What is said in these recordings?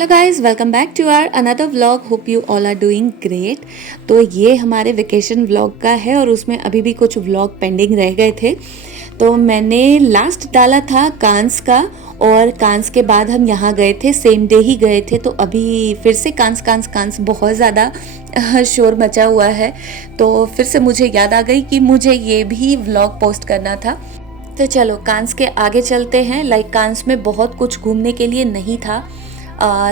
Hello guys, welcome back to our another vlog. Hope you all are doing great. तो ये हमारे vacation vlog का है और उसमें अभी भी कुछ व्लॉग पेंडिंग रह गए थे। तो मैंने लास्ट डाला था कांस का, और कांस के बाद हम यहाँ गए थे, सेम डे ही गए थे। तो अभी फिर से कांस कांस कांस बहुत ज़्यादा शोर मचा हुआ है। तो फिर से मुझे याद आ गई कि मुझे ये भी व्लॉग पोस्ट करना था। तो चलो कांस के आगे चलते हैं। कांस में बहुत कुछ घूमने के लिए नहीं था,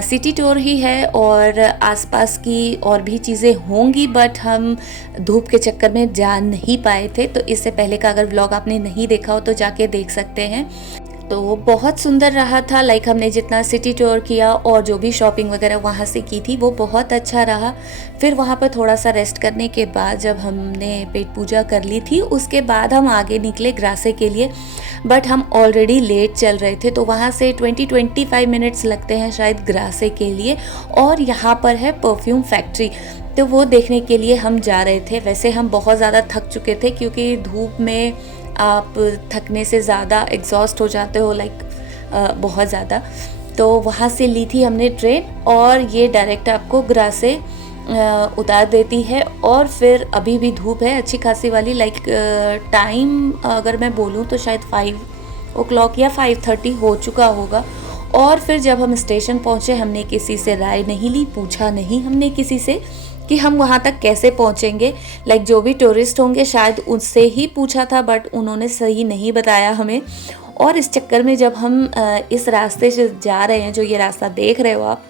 सिटी टूर ही है और आसपास की और भी चीज़ें होंगी, बट हम धूप के चक्कर में जा नहीं पाए थे। तो इससे पहले का अगर व्लॉग आपने नहीं देखा हो तो जाके देख सकते हैं। तो बहुत सुंदर रहा था। हमने जितना सिटी टूर किया और जो भी शॉपिंग वगैरह वहाँ से की थी वो बहुत अच्छा रहा। फिर वहाँ पर थोड़ा सा रेस्ट करने के बाद जब हमने पेट पूजा कर ली थी, उसके बाद हम आगे निकले ग्रासे के लिए। बट हम ऑलरेडी लेट चल रहे थे, तो वहाँ से 20-25 मिनट्स लगते हैं शायद ग्रासे के लिए। और यहाँ पर है परफ्यूम फैक्ट्री, तो वो देखने के लिए हम जा रहे थे। वैसे हम बहुत ज़्यादा थक चुके थे, क्योंकि धूप में आप थकने से ज़्यादा एग्जॉस्ट हो जाते हो, बहुत ज़्यादा। तो वहाँ से ली थी हमने ट्रेन, और ये डायरेक्ट आपको ग्रासे उतार देती है। और फिर अभी भी धूप है अच्छी खासी वाली। टाइम अगर मैं बोलूँ तो शायद 5 o'clock या 5:30 हो चुका होगा। और फिर जब हम स्टेशन पहुँचे, हमने किसी से राय नहीं ली, पूछा नहीं हमने किसी से कि हम वहाँ तक कैसे पहुँचेंगे। जो भी टूरिस्ट होंगे शायद उनसे ही पूछा था, बट उन्होंने सही नहीं बताया हमें। और इस चक्कर में जब हम इस रास्ते से जा रहे हैं, जो ये रास्ता देख रहे हो आप,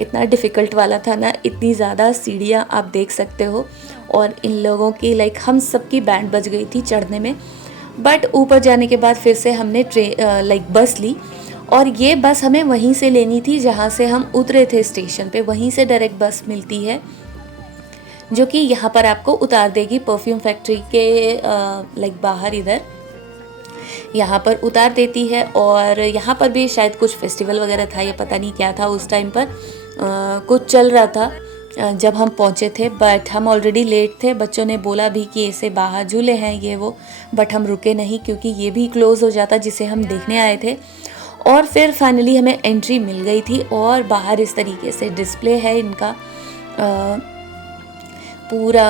इतना डिफ़िकल्ट वाला था ना, इतनी ज़्यादा सीढ़ियाँ आप देख सकते हो। और इन लोगों की हम सबकी बैंड बज गई थी चढ़ने में। बट ऊपर जाने के बाद फिर से हमने बस ली, और ये बस हमें वहीं से लेनी थी जहाँ से हम उतरे थे स्टेशन पे। वहीं से डायरेक्ट बस मिलती है, जो कि यहाँ पर आपको उतार देगी परफ्यूम फैक्ट्री के बाहर इधर यहाँ पर उतार देती है। और यहाँ पर भी शायद कुछ फेस्टिवल वगैरह था, या पता नहीं क्या था उस टाइम पर, कुछ चल रहा था जब हम पहुँचे थे। बट हम ऑलरेडी लेट थे। बच्चों ने बोला भी कि ऐसे बाहर झूले हैं ये वो, बट हम रुके नहीं, क्योंकि ये भी क्लोज़ हो जाता जिसे हम देखने आए थे। और फिर फाइनली हमें एंट्री मिल गई थी, और बाहर इस तरीके से डिस्प्ले है इनका पूरा,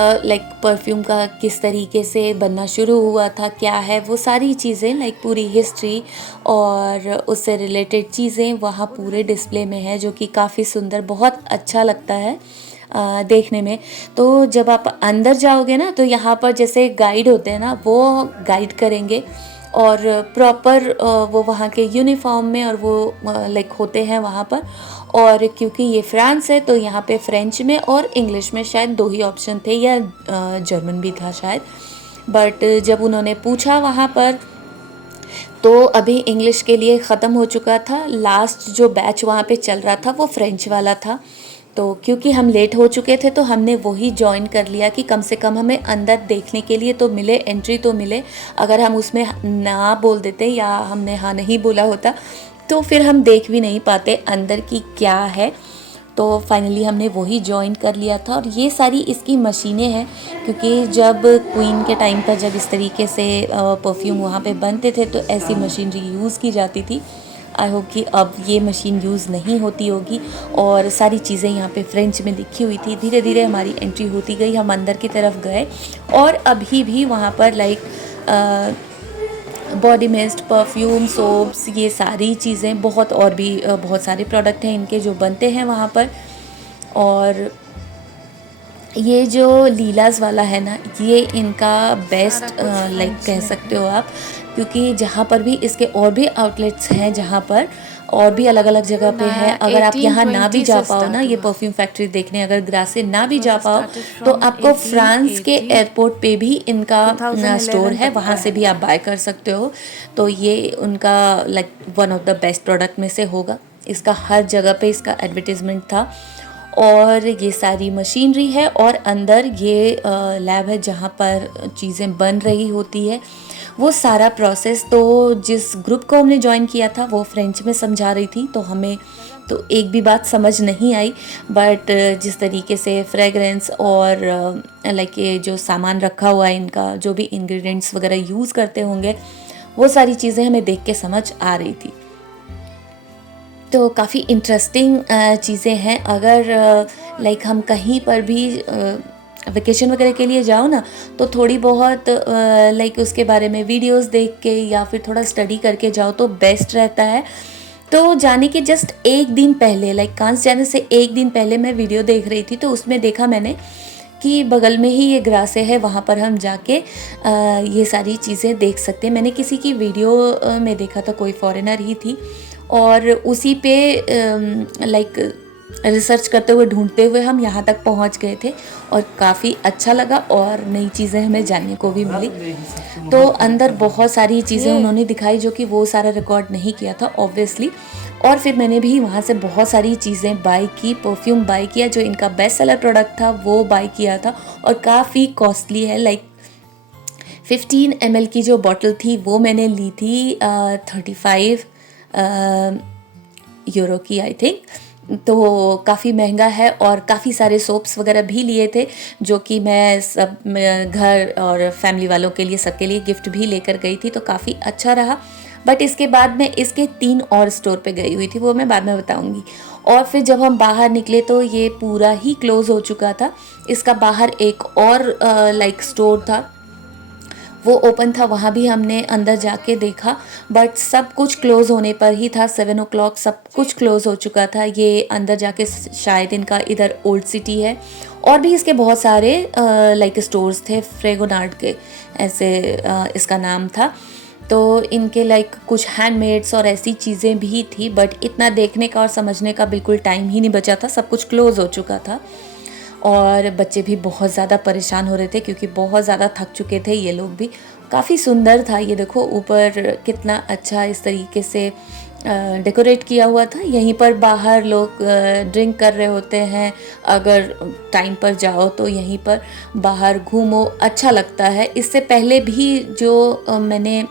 परफ्यूम का किस तरीके से बनना शुरू हुआ था, क्या है वो सारी चीज़ें, पूरी हिस्ट्री और उससे रिलेटेड चीज़ें वहाँ पूरे डिस्प्ले में है, जो कि काफ़ी सुंदर, बहुत अच्छा लगता है देखने में। तो जब आप अंदर जाओगे ना, तो यहाँ पर जैसे गाइड होते हैं ना, वो गाइड करेंगे, और प्रॉपर वो वहाँ के यूनिफॉर्म में, और वो होते हैं वहाँ पर। और क्योंकि ये फ्रांस है, तो यहाँ पे फ्रेंच में और इंग्लिश में शायद 2 ही ऑप्शन थे, या जर्मन भी था शायद। बट जब उन्होंने पूछा वहाँ पर, तो अभी इंग्लिश के लिए ख़त्म हो चुका था। लास्ट जो बैच वहाँ पे चल रहा था वो फ्रेंच वाला था। तो क्योंकि हम लेट हो चुके थे, तो हमने वही ज्वाइन कर लिया कि कम से कम हमें अंदर देखने के लिए तो मिले, एंट्री तो मिले। अगर हम उसमें ना बोल देते, या हमने हाँ नहीं बोला होता, तो फिर हम देख भी नहीं पाते अंदर की क्या है। तो फाइनली हमने वही ज्वाइन कर लिया था। और ये सारी इसकी मशीनें हैं, क्योंकि जब क्वीन के टाइम पर जब इस तरीके से परफ्यूम वहाँ पे बनते थे, तो ऐसी मशीनरी यूज़ की जाती थी। आई होप कि अब ये मशीन यूज़ नहीं होती होगी। और सारी चीज़ें यहाँ पे फ्रेंच में लिखी हुई थी। धीरे धीरे हमारी एंट्री होती गई, हम अंदर की तरफ गए, और अभी भी वहाँ पर बॉडी मिस्ट, परफ्यूम, सोप्स, ये सारी चीज़ें, बहुत और भी बहुत सारे प्रोडक्ट हैं इनके जो बनते हैं वहाँ पर। और ये जो लीलाज वाला है ना, ये इनका बेस्ट कह सकते हो आप, क्योंकि जहाँ पर भी इसके और भी आउटलेट्स हैं, जहाँ पर और भी अलग अलग जगह पे है। अगर आप यहाँ ना भी जा पाओ ना, ये परफ्यूम फैक्ट्री देखने, अगर ग्रासे ना भी जा पाओ, तो आपको फ्रांस के एयरपोर्ट पे भी इनका स्टोर है, वहाँ से भी आप बाय कर सकते हो। तो ये उनका one of the best product में से होगा। इसका हर जगह पे इसका एडवर्टीजमेंट था। और ये सारी मशीनरी है, और अंदर ये लैब है जहाँ पर चीज़ें बन रही होती है, वो सारा प्रोसेस। तो जिस ग्रुप को हमने ज्वाइन किया था वो फ्रेंच में समझा रही थी, तो हमें तो एक भी बात समझ नहीं आई। बट जिस तरीके से फ्रेगरेंस और ये जो सामान रखा हुआ है, इनका जो भी इंग्रेडिएंट्स वगैरह यूज़ करते होंगे, वो सारी चीज़ें हमें देख के समझ आ रही थी। तो काफ़ी इंटरेस्टिंग चीज़ें हैं। अगर लाइक हम कहीं पर भी वेकेशन वगैरह के लिए जाओ ना, तो थोड़ी बहुत लाइक उसके बारे में वीडियोस देख के या फिर थोड़ा स्टडी करके जाओ तो बेस्ट रहता है। तो जाने के जस्ट एक दिन पहले, लाइक कांस जाने से एक दिन पहले मैं वीडियो देख रही थी, तो उसमें देखा मैंने कि बगल में ही ये ग्रासे है, वहाँ पर हम जाके ये सारी चीज़ें देख सकते हैं। मैंने किसी की वीडियो में देखा था, कोई फॉरेनर ही थी, और उसी पे लाइक रिसर्च करते हुए ढूंढते हुए हम यहाँ तक पहुँच गए थे और काफ़ी अच्छा लगा और नई चीज़ें हमें जानने को भी मिली। तो अंदर बहुत सारी चीज़ें उन्होंने दिखाई जो कि वो सारा रिकॉर्ड नहीं किया था ऑब्वियसली। और फिर मैंने भी वहाँ से बहुत सारी चीज़ें बाय की, परफ्यूम बाय किया, जो इनका बेस्ट सेलर प्रोडक्ट था वो बाय किया था और काफ़ी कॉस्टली है। लाइक 15 ml की जो बॉटल थी वो मैंने ली थी 35 यूरो की आई थिंक। तो काफ़ी महंगा है। और काफ़ी सारे सोप्स वगैरह भी लिए थे जो कि मैं सब घर और फैमिली वालों के लिए, सबके लिए गिफ्ट भी लेकर गई थी, तो काफ़ी अच्छा रहा। बट इसके बाद मैं इसके 3 और स्टोर पे गई हुई थी, वो मैं बाद में बताऊंगी। और फिर जब हम बाहर निकले तो ये पूरा ही क्लोज़ हो चुका था। इसका बाहर एक और लाइक स्टोर था, वो ओपन था, वहाँ भी हमने अंदर जाके देखा, बट सब कुछ क्लोज़ होने पर ही था। 7 o'clock सब कुछ क्लोज़ हो चुका था। ये अंदर जाके शायद इनका इधर ओल्ड सिटी है। और भी इसके बहुत सारे लाइक स्टोर्स थे, फ्रेगोनार्ड के ऐसे इसका नाम था। तो इनके लाइक कुछ हैंडमेड्स और ऐसी चीज़ें भी थी, बट इतना देखने का और समझने का बिल्कुल टाइम ही नहीं बचा था, सब कुछ क्लोज़ हो चुका था। और बच्चे भी बहुत ज़्यादा परेशान हो रहे थे क्योंकि बहुत ज़्यादा थक चुके थे ये लोग भी। काफ़ी सुंदर था ये, देखो ऊपर कितना अच्छा इस तरीके से डेकोरेट किया हुआ था। यहीं पर बाहर लोग ड्रिंक कर रहे होते हैं, अगर टाइम पर जाओ तो यहीं पर बाहर घूमो, अच्छा लगता है। इससे पहले भी जो मैंने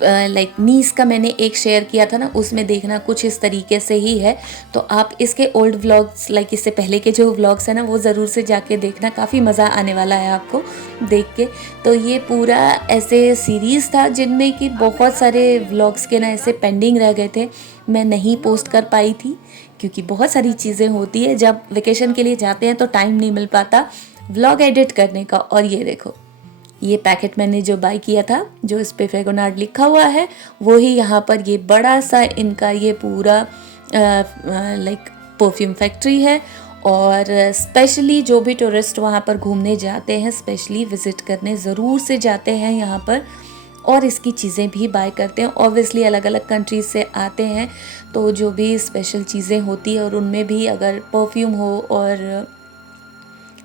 लाइक नीस का मैंने एक शेयर किया था ना, उसमें देखना कुछ इस तरीके से ही है। तो आप इसके ओल्ड व्लॉग्स, लाइक इससे पहले के जो व्लॉग्स हैं ना, वो ज़रूर से जाके देखना, काफ़ी मज़ा आने वाला है आपको देख के। तो ये पूरा ऐसे सीरीज़ था जिनमें कि बहुत सारे व्लॉग्स के ना ऐसे पेंडिंग रह गए थे, मैं नहीं पोस्ट कर पाई थी क्योंकि बहुत सारी चीज़ें होती है, जब वेकेशन के लिए जाते हैं तो टाइम नहीं मिल पाता व्लॉग एडिट करने का। और ये देखो, ये पैकेट मैंने जो बाय किया था, जो इस पे फ्रेगोनार्ड लिखा हुआ है, वो ही यहाँ पर ये बड़ा सा इनका ये पूरा लाइक परफ्यूम फैक्ट्री है। और स्पेशली जो भी टूरिस्ट वहाँ पर घूमने जाते हैं, स्पेशली विज़िट करने ज़रूर से जाते हैं यहाँ पर और इसकी चीज़ें भी बाय करते हैं। ऑब्वियसली अलग अलग कंट्रीज से आते हैं, तो जो भी स्पेशल चीज़ें होती है और उनमें भी अगर परफ्यूम हो और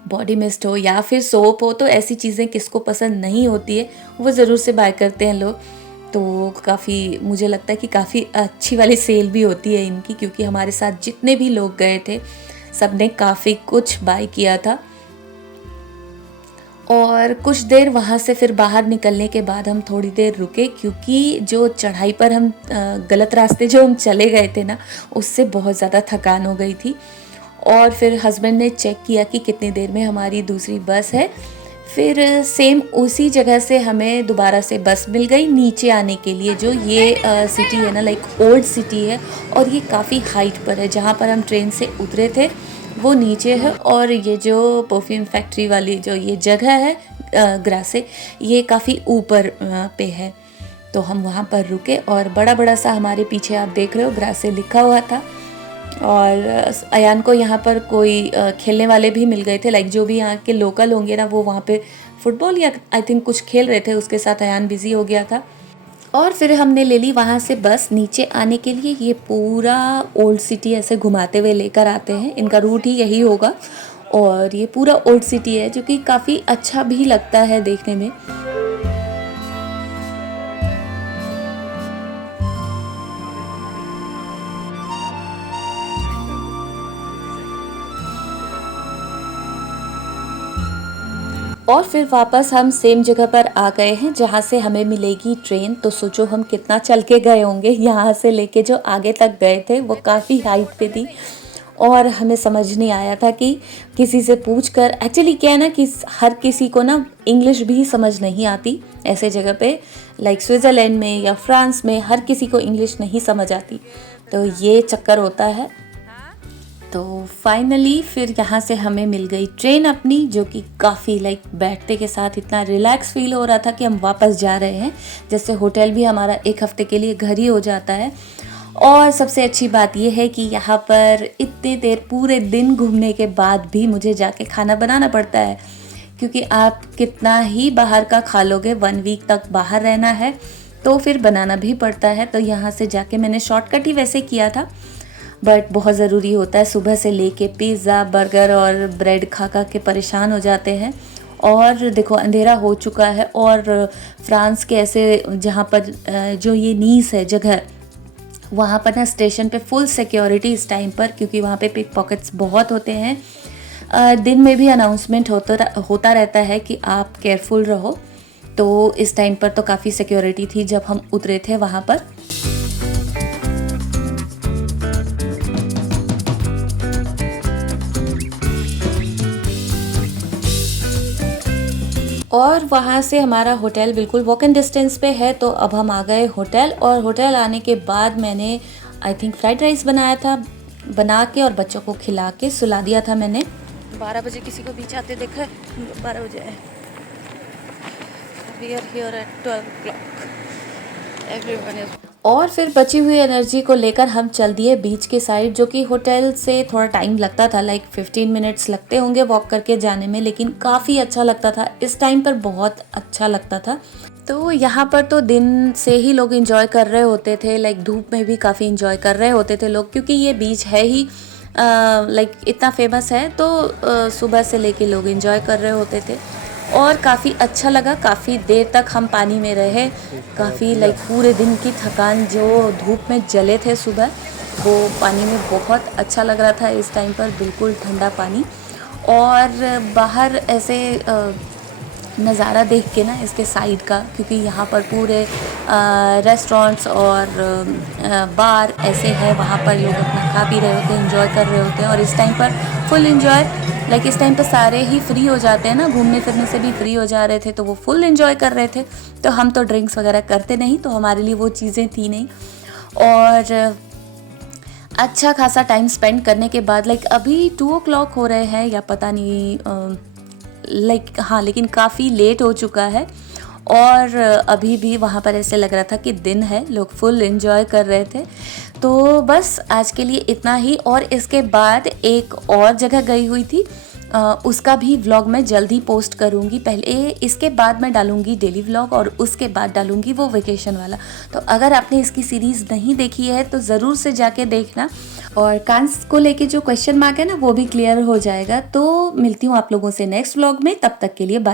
बॉडी मिस्ट हो या फिर सोप हो, तो ऐसी चीज़ें किसको पसंद नहीं होती है, वो ज़रूर से बाय करते हैं लोग। तो काफ़ी मुझे लगता है कि काफ़ी अच्छी वाली सेल भी होती है इनकी, क्योंकि हमारे साथ जितने भी लोग गए थे सब ने काफ़ी कुछ बाय किया था। और कुछ देर वहाँ से फिर बाहर निकलने के बाद हम थोड़ी देर रुके, क्योंकि जो चढ़ाई पर हम गलत रास्ते जो हम चले गए थे ना, उससे बहुत ज़्यादा थकान हो गई थी। और फिर हस्बैंड ने चेक किया कि कितनी देर में हमारी दूसरी बस है। फिर सेम उसी जगह से हमें दोबारा से बस मिल गई नीचे आने के लिए। जो ये सिटी है ना, लाइक ओल्ड सिटी है और ये काफ़ी हाइट पर है। जहाँ पर हम ट्रेन से उतरे थे वो नीचे है, और ये जो परफ्यूम फैक्ट्री वाली जो ये जगह है ग्रासे, ये काफ़ी ऊपर पे है। तो हम वहाँ पर रुके और बड़ा बड़ा सा हमारे पीछे आप देख रहे हो ग्रासे लिखा हुआ था। और अयान को यहाँ पर कोई खेलने वाले भी मिल गए थे, लाइक जो भी यहाँ के लोकल होंगे ना, वो वहाँ पे फुटबॉल या आई थिंक कुछ खेल रहे थे, उसके साथ अयान बिजी हो गया था। और फिर हमने ले ली वहाँ से बस नीचे आने के लिए। ये पूरा ओल्ड सिटी ऐसे घुमाते हुए लेकर आते हैं, इनका रूट ही यही होगा। और ये पूरा ओल्ड सिटी है जो कि काफ़ी अच्छा भी लगता है देखने में। और फिर वापस हम सेम जगह पर आ गए हैं जहाँ से हमें मिलेगी ट्रेन। तो सोचो हम कितना चल के गए होंगे, यहाँ से लेके जो आगे तक गए थे वो काफ़ी हाइट पे थी। और हमें समझ नहीं आया था कि किसी से पूछकर, एक्चुअली क्या है ना कि हर किसी को ना इंग्लिश भी समझ नहीं आती ऐसे जगह पे, लाइक स्विट्ज़रलैंड में या फ्रांस में हर किसी को इंग्लिश नहीं समझ आती। तो ये चक्कर होता है। तो फाइनली फिर यहाँ से हमें मिल गई ट्रेन अपनी, जो कि काफ़ी बैठते के साथ इतना रिलैक्स फील हो रहा था कि हम वापस जा रहे हैं, जैसे होटल भी हमारा एक हफ्ते के लिए घर ही हो जाता है। और सबसे अच्छी बात यह है कि यहाँ पर इतनी देर पूरे दिन घूमने के बाद भी मुझे जाके खाना बनाना पड़ता है, क्योंकि आप कितना ही बाहर का खा लोगे, 1 वीक तक बाहर रहना है तो फिर बनाना भी पड़ता है। तो यहाँ से जाके मैंने शॉर्टकट ही वैसे किया था, बट बहुत ज़रूरी होता है। सुबह से लेके पिज़्ज़ा, बर्गर और ब्रेड खा खा के परेशान हो जाते हैं। और देखो अंधेरा हो चुका है, और फ्रांस के ऐसे जहाँ पर जो ये नीस है जगह, वहाँ पर ना स्टेशन पे फुल सिक्योरिटी इस टाइम पर, क्योंकि वहाँ पे पिक पॉकेट्स बहुत होते हैं। दिन में भी अनाउंसमेंट होता रहता है कि आप केयरफुल रहो। तो इस टाइम पर तो काफ़ी सिक्योरिटी थी जब हम उतरे थे वहाँ पर। और वहाँ से हमारा होटल बिल्कुल वॉक इन डिस्टेंस पे है। तो अब हम आ गए होटल, और होटल आने के बाद मैंने आई थिंक फ्राइड राइस बनाया था, बना के और बच्चों को खिला के सुला दिया था मैंने। 12 बजे किसी को बीच आते देखा है? 12 बजे है। We are here at 12 o'clock. Everyone is... और फिर बची हुई एनर्जी को लेकर हम चल दिए बीच के साइड, जो कि होटल से थोड़ा टाइम लगता था, 15 मिनट्स लगते होंगे वॉक करके जाने में, लेकिन काफ़ी अच्छा लगता था। इस टाइम पर बहुत अच्छा लगता था। तो यहाँ पर तो दिन से ही लोग एंजॉय कर रहे होते थे, धूप में भी काफ़ी एंजॉय कर रहे होते थे लोग, क्योंकि ये बीच है ही इतना फेमस है। तो सुबह से लेके लोग एंजॉय कर रहे होते थे, और काफ़ी अच्छा लगा। काफ़ी देर तक हम पानी में रहे, काफ़ी पूरे दिन की थकान जो धूप में जले थे सुबह, वो पानी में बहुत अच्छा लग रहा था इस टाइम पर, बिल्कुल ठंडा पानी। और बाहर ऐसे नज़ारा देख के ना इसके साइड का, क्योंकि यहाँ पर पूरे रेस्टोरेंट्स और बार ऐसे हैं, वहाँ पर लोग अपना खा पी रहे होते हैं, एंजॉय कर रहे होते हैं। और इस टाइम पर फुल एंजॉय, इस टाइम पर सारे ही फ्री हो जाते हैं ना, घूमने फिरने से भी फ्री हो जा रहे थे, तो वो फुल एंजॉय कर रहे थे। तो हम तो ड्रिंक्स वगैरह करते नहीं, तो हमारे लिए वो चीज़ें थी नहीं। और अच्छा खासा टाइम स्पेंड करने के बाद अभी 2 o'clock हो रहे हैं, या पता नहीं हाँ, लेकिन काफ़ी लेट हो चुका है। और अभी भी वहाँ पर ऐसे लग रहा था कि दिन है, लोग फुल एंजॉय कर रहे थे। तो बस आज के लिए इतना ही। और इसके बाद एक और जगह गई हुई थी, उसका भी व्लॉग मैं जल्दी पोस्ट करूँगी। पहले इसके बाद मैं डालूँगी डेली व्लॉग, और उसके बाद डालूँगी वो वेकेशन वाला। तो अगर आपने इसकी सीरीज़ नहीं देखी है तो ज़रूर से जाके देखना, और कांस को लेके जो क्वेश्चन मार्क है ना, वो भी क्लियर हो जाएगा। तो मिलती हूँ आप लोगों से नेक्स्ट व्लॉग में, तब तक के लिए बाय।